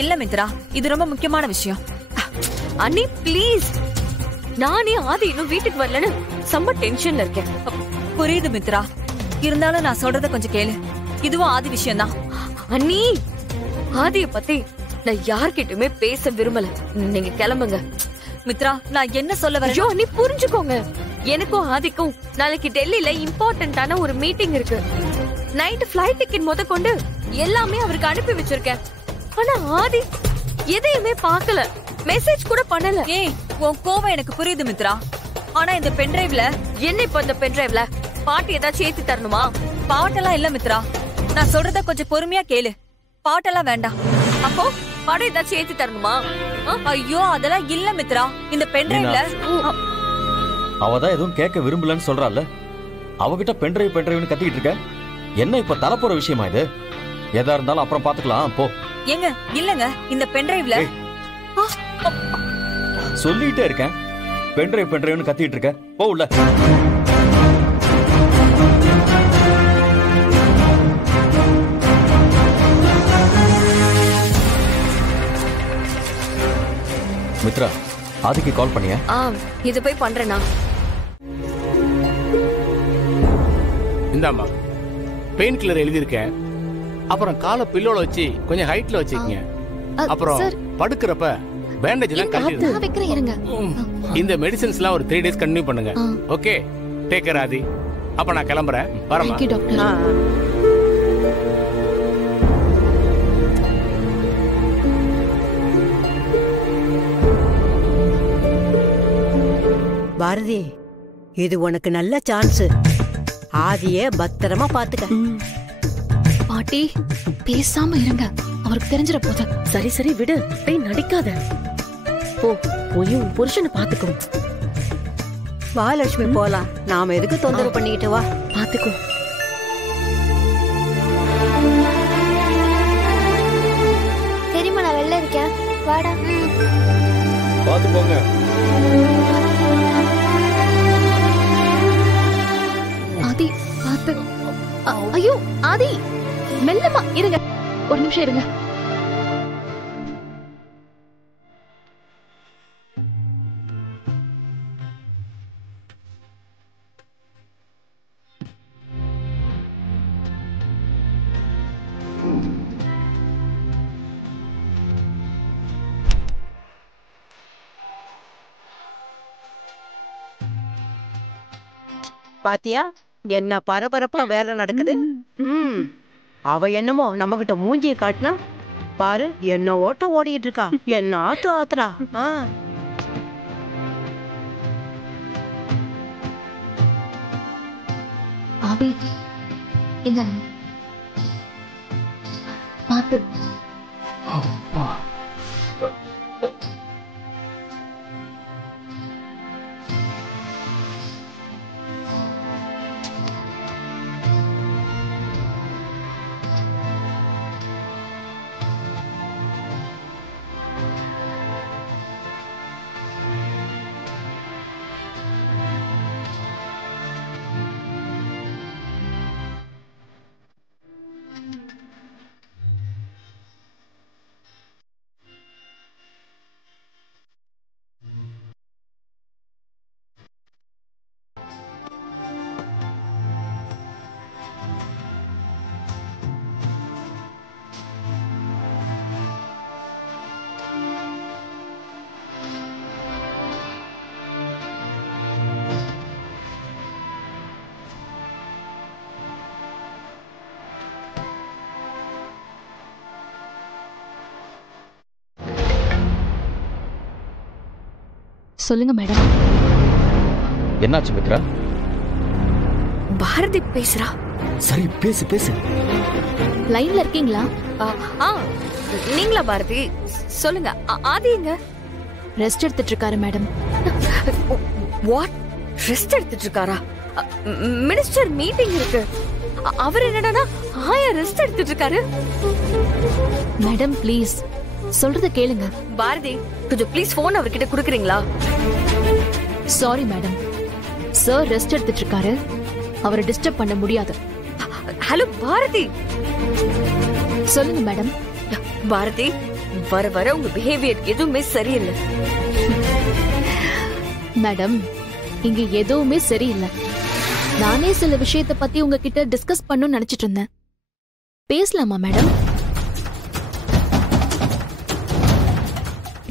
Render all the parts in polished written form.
இல்ல மித்ரா, இது ரொம்ப முக்கியமான விஷயம். அண்ணி ப்ளீஸ், நானே ஆதி இன்னும் வீட்டுக்கு வரலன்னு செம்ம டென்ஷன்ல இருக்கேன். புரியுது மித்ரா, இருந்தாலும் நான் சொல்றத கொஞ்சம் கேளு. இதுவும் ஆதி விஷயம்தான். அண்ணி, ஆதிய பத்தி நான் யார்கிட்டயுமே பேச விரும்பல. நீங்க கிளம்புங்க. மித்ரா, நான் என்ன சொல்ல வரேன்? ஐயோ அண்ணி புரிஞ்சுக்கோங்க. எனக்கும் ஆதிக்கும் நாளைக்கு டெல்லியில இம்பார்ட்டன்டான ஒரு மீட்டிங் இருக்கு. நைட் ஃபிளைட் டிக்கெட் முதற்கொண்டு எல்லாமே அவருக்கு அனுப்பி வச்சிருக்கேன். ஆனா ஆதி எதையுமே பார்க்கல, மெசேஜ் கூட பண்ணல. ஏய், உன் கோவம் எனக்கு புரியுது மித்ரா. ஆனா இந்த பென்டிரைவ்ல என்ன இப்ப இந்த பென்டிரைவ்ல பாட்டு ஏதாச்சும் ஏத்தி தரணுமா? பாட்டெல்லாம் இல்ல மித்ரா, நான் சொல்றத கொஞ்சம் பொறுமையா கேளு. பாட்டெல்லாம் வேண்டாம். அப்போ பாடம் ஏதாச்சும் ஏத்தி தரணுமா? ஐயோ அதெல்லாம் இல்ல மித்ரா. இந்த பென்டிரைவ்ல அவதான் எதுவும் கேட்க விரும்பலன்னு சொல்றாள். அவகிட்ட பென்டிரைவ்னு கத்திக்கிட்டு இருக்க. என்ன இப்ப தரப்போற விஷயமா இது? எதா இருந்தாலும் அப்புறம் பாத்துக்கலாம் போ. ஏங்க இல்லங்க, இந்த பென்டிரைவ்ல சொல்லிட்டே இருக்கேன். பென்டிரைவ்னு கத்திட்டு இருக்க. போ உள்ள. மித்ரா, ஆதிக்கு கால் பண்ணியா? இது போய் பண்றேனா? இந்தாமா பெயின் கில்லர் எழுதியிருக்கேன். அப்புறம் காலை பில்லோல வச்சு கொஞ்சம் ஹைட்ல வச்சுக்கங்க. அப்புறம் படுக்கிறப்ப பேண்டேஜ் எல்லாம் கட்டிடுங்க. இந்த மெடிசன்ஸ் எல்லாம் ஒரு 3 days கண்டினியூ பண்ணுங்க. ஓகே, டேக் கேர் ஆதி. அப்ப நான் கிளம்புறேன். வரமா? பாரதி, இது உனக்கு நல்ல சான்ஸ். ஆதியே பத்திரமா பாத்துக்க. பாட்டி பேசாம இருங்க, அவருக்கு தெரிஞ்சிட போது. சரி சரி விடு, போய் நடிக்காத. போ, போய் உன் புருஷனை பாத்துக்கோ. வா லட்சுமி, போலாம். நாம எதுக்கு தொந்தரவு பண்ணிக்கிட்டு? வா பாத்துக்கோ. தெரியுமா, நான் வெளில இருக்கேன். வாடா. பாத்து போங்க. ஆதி பாத்து. ஐயோ ஆதி, மெல்லமா இருங்க, ஒரு நிமிஷம் இருங்க. பாத்தியா என்ன பரபரப்பா வேலை நடக்குது? அவ என்னமோ நம்ம கிட்ட மூஞ்சியை காட்டினா பாரு, என்ன ஓட்டம் ஓடிட்டு இருக்கா. என்ன ஆத்து ஆத்துறா. பாத்து. சொல்லுங்க மேடம். என்னாச்சு மித்ரா? பாரதி பேசுறா. சரி பேசு பேசு. லைன்ல இருக்கீங்களா? நீங்களா பாரதி? சொல்லுங்க. ஆதி எங்க? ரெஸ்ட் எடுத்துட்டு இருக்காரு மேடம். வாட்? ரெஸ்ட் எடுத்துட்டு இருக்காரா? மினிஸ்டர் மீட்டிங் இருக்கு. அவர் என்னடா ஆயா ரெஸ்ட் எடுத்துட்டு இருக்காரு? மேடம் ப்ளீஸ் சொல்றத கேளுங்க. பாரதி கொஞ்சம் ப்ளீஸ் போன் அவர்கிட்ட குடுக்குறீங்களா? சாரி மேடம், சார் ரெஸ்ட் எடுத்துட்டு இருக்காரு, அவரை டிஸ்டர்ப் பண்ண முடியாது. ஹலோ பாரதி. சொல்லுங்க மேடம். பாரதி வர வர உங்க பிஹேவியர் எதுவுமே சரியில்லை. மேடம், இங்க எதுவுமே சரியில்லை. நானே சில விஷயத்தை பத்தி உங்ககிட்ட டிஸ்கஸ் பண்ணணும்னு நினைச்சிட்டு இருந்தேன். பேசலாமா மேடம்?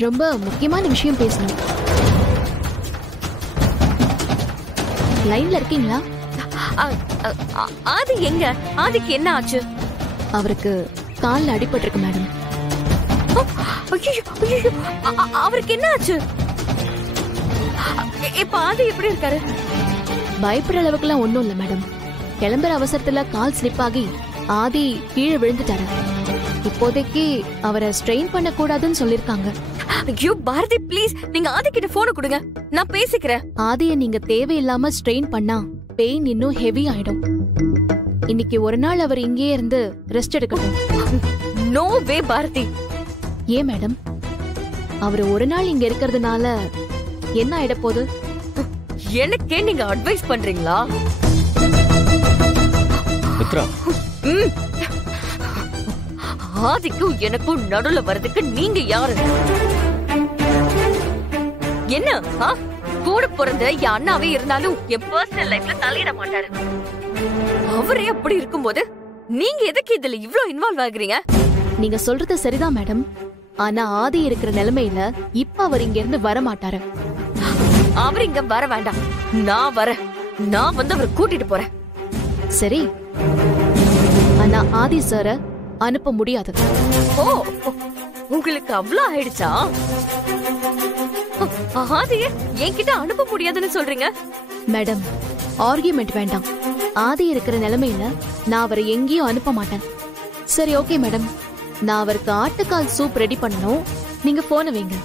ரொம்ப முக்கியமான விஷயம் பேசணும். லைன்ல இருக்கீங்களா? ஆதி எங்க? ஆதிக்கு என்ன ஆச்சு? அவருக்கு கால்ல அடிபட்டிருக்கு மேடம். அவருக்கு என்ன ஆச்சு? இப்ப ஆதி எப்படி இருக்காரு? பயப்படுற அளவுக்குலாம் ஒண்ணும் இல்ல மேடம். கிளம்புற அவசரத்துல கால் ஸ்லிப் ஆகி ஆதி கீழே விழுந்துட்டாரு. இப்போதைக்கு அவரை ஸ்ட்ரெயின் பண்ண கூடாதுன்னு சொல்லிருக்காங்க. ஐயோ பாரதி, ப்ளீஸ் நீங்க ஆதி கிட்ட போனை கொடுங்க, நான் பேசிக்கிறேன். ஆதியை நீங்க தேவையில்லாம ஸ்ட்ரெயின் பண்ணா பெயின் இன்னும் ஹெவி ஆயிடும். இன்னைக்கு ஒரு நாள் அவர் இங்கே இருந்து ரெஸ்ட் எடுக்கட்டும். No way Bharathi. ஏன் மேடம்? அவர் ஒரு நாள் இங்க இருக்கிறதுனால என்ன ஆயிட போகுது? எனக்கே நீங்க அட்வைஸ் பண்றீங்களா? மித்ரா, ஆதிக்கும் எனக்கும் நடுவுல வர்றதுக்கு நீங்க யாரு? என்ன கூட பிறந்த என் அண்ணாவே இருந்தாலும் என் பர்சனல் லைஃப்ல தலையிட மாட்டாரு. அவரே அப்படி இருக்கும்போது நீங்க எதுக்கு இதுல இவ்ளோ இன்வால்வ் ஆகுறீங்க? நீங்க சொல்றது சரிதான் மேடம். ஆனா ஆதி இருக்கிற நிலைமையில இப்ப அவர் இங்க இருந்து வர மாட்டாரு. அவர் இங்க வர வேண்டாம், நான் வரேன். நான் வந்து அவரை கூட்டிட்டு போறேன். சரி, ஆனா ஆதி சார அனுப்ப முடியாது. ஓ, உங்களுக்கு அவ்வளவு ஆயிடுச்சா? ஆதிய என்கிட்ட அனுப்ப முடியாதுன்னு சொல்றீங்க? மேடம், ஆர்கியூமெண்ட் வேண்டாம். ஆதி இருக்கிற நிலைமையில நான் அவரை எங்கேயும் அனுப்ப மாட்டேன். சரி, ஓகே மேடம். நான் அவருக்கு ஆட்டுக்கால் சூப் ரெடி பண்ணணும். நீங்க போன வைங்க.